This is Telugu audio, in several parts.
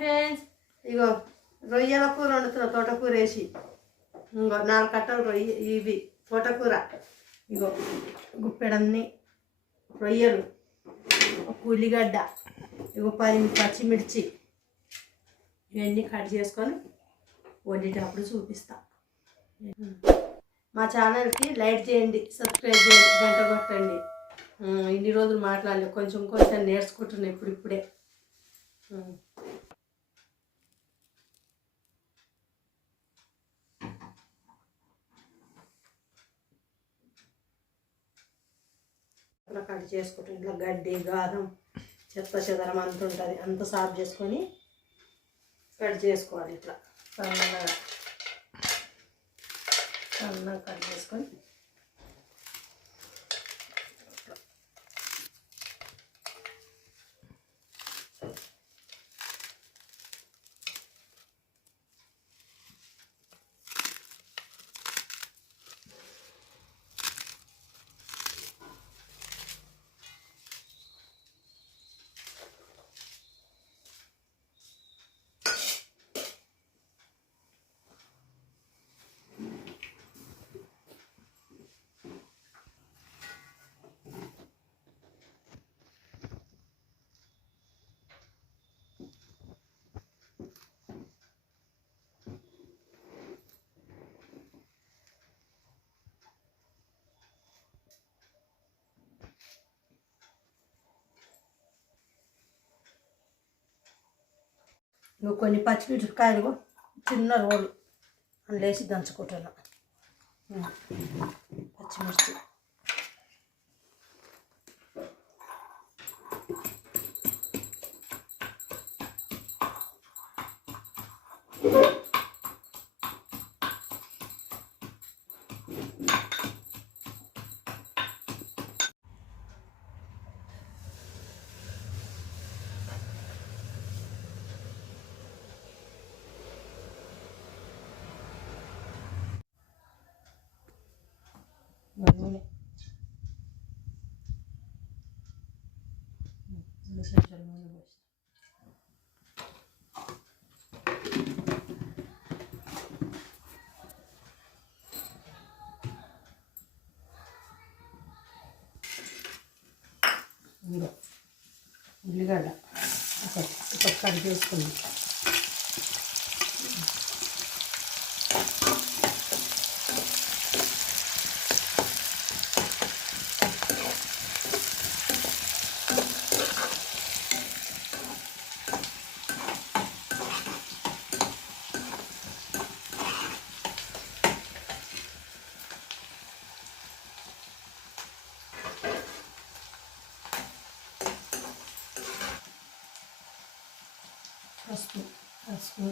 ఫ్రెండ్స్ ఇగో రొయ్యల కూర వండుతున్నా తోటకూర వేసి ఇంకో నాలుగు కట్టలు రొయ్య ఇవి తోటకూర. ఇగో గుప్పెడన్ని రొయ్యలు. ఒక ఉల్లిగడ్డ ఇగో పది పచ్చిమిర్చి. ఇవన్నీ కట్ చేసుకొని వండేటప్పుడు చూపిస్తా. మా ఛానల్కి లైక్ చేయండి సబ్స్క్రైబ్ చేయండి గంట కొట్టండి. ఇన్ని రోజులు మాట్లాడలేదు కొంచెం కొంచెం నేర్చుకుంటున్నా ఇప్పుడిప్పుడే. ఇట్లా కట్ చేసుకుంటాం. ఇట్లా గడ్డి గాదం చెత్త చెదరం అంత ఉంటుంది. అంత సాఫ్ చేసుకొని కట్ చేసుకోవాలి ఇట్లా. సన్నగా. సన్నగా కట్ చేసుకొని నువ్వు కొన్ని పచ్చిమిరపకాయలు చిన్న రోలు. అందులేసి దంచుకుంటున్నా పచ్చిమిర్చి. నూనె ఉమ్, రెండు చెంచాల నూనె పోసి ఇదిగో ఉల్లిగడ్డ ఒక ఒక కట్ చేసుకుంది పసుపు పసుపు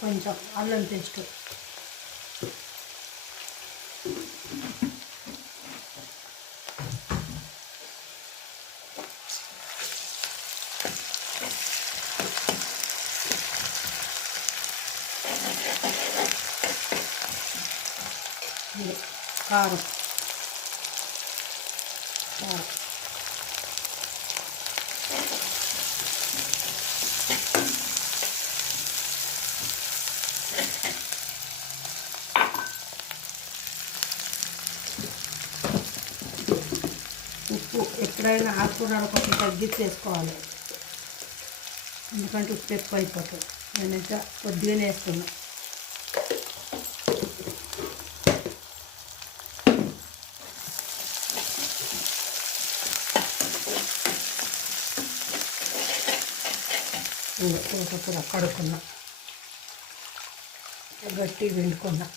కొంచెం అల్లం పేస్ట్ కారం కారం ఉప్పు ఎప్పుడైనా ఆకుకూరలు కొంచెం తగ్గించి వేసుకోవాలి. ఎందుకంటే ఉప్పు ఎక్కువ అయిపోతుంది నేను ఇంకా కొద్దిగానే వేస్తున్నా. కూర కడుక్కున్నా. గట్టి వెండుకున్నా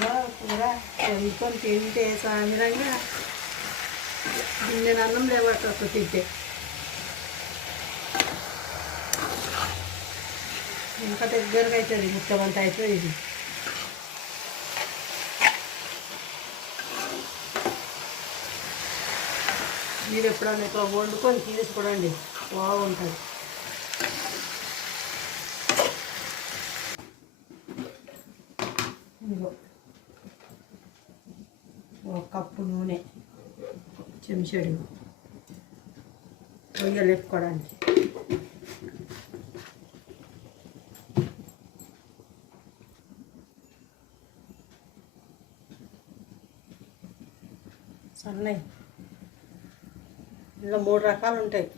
పిండుకున్నా కూర వండుకొని తింటే సామిరంగా నేను అన్నం లేవట్టు తింటే. ఇంకా దగ్గరగా అవుతుంది మొత్తం అంతా అవుతుంది ఇది మీరు ఎప్పుడైనా ఇట్లా వండుకొని తీసుకోండి బాగుంటుంది ఇదిగో ఒక కప్పు నూనె చెంచాడు. రొయ్యలు ఎత్తుకోవడానికి సన్నాయి. ఇందులో మూడు రకాలు ఉంటాయి.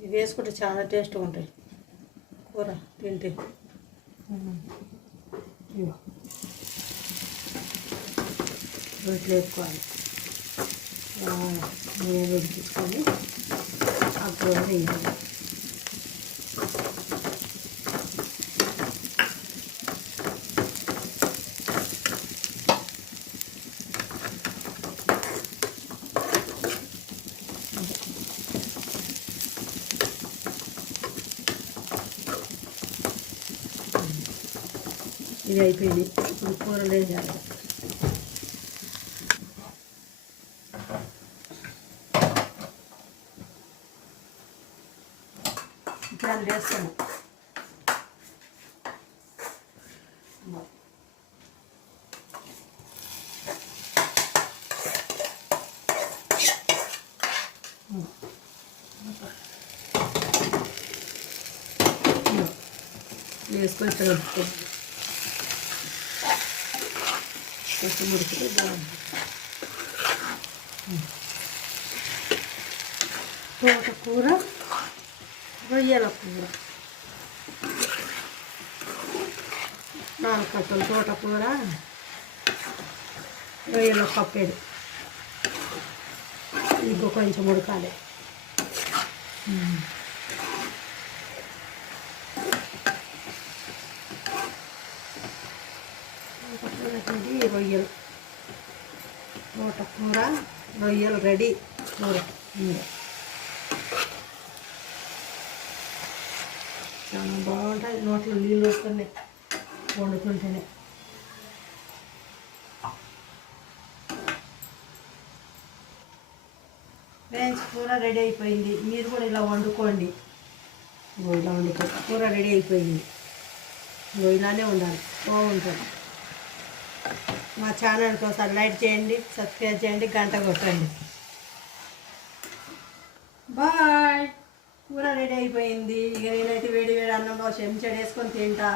ఇవి వేసుకుంటే చాలా టేస్ట్గా ఉంటాయి. కూర తింటే. రొట్టెలు వేసుకోవాలి నూనె తీసుకొని అప్పుడు వేయాలి ఇది అయిపోయింది. ఇప్పుడు కూరలు వేయాలి ఇప్పుడు అది వేస్తాము వేసుకొని ఇక్కడ వదులుకోండి. కొంచెం ఉడికితే బాగుంటుంది తోటకూర రొయ్యల కూర నాలుగు కట్టలు తోటకూర రొయ్యల పప్పేది ఇంకో కొంచెం ఉడకాలి. ఉమ్. తోటకూరకి ఇది రొయ్యలు. తోటకూర రొయ్యలు రెడీ. కూర ఉంది. చాలా నోట్లో నీళ్ళు వస్తున్నాయి వండుకుంటేనే. ఫ్రెండ్స్ కూర రెడీ అయిపోయింది. మీరు కూడా ఇలా వండుకోండి. ఇలా వండుకో కూర రెడీ అయిపోయింది. ఇలానే ఉండాలి. బాగుంటుంది. మా ఛానల్కి ఒకసారి లైక్ చేయండి సబ్స్క్రైబ్ చేయండి గంట కొట్టండి. బాయ్. కూర రెడీ అయిపోయింది. ఇక నేనైతే వేడి వేడి అన్నంలో చెంచాడు వేసుకొని తింటా.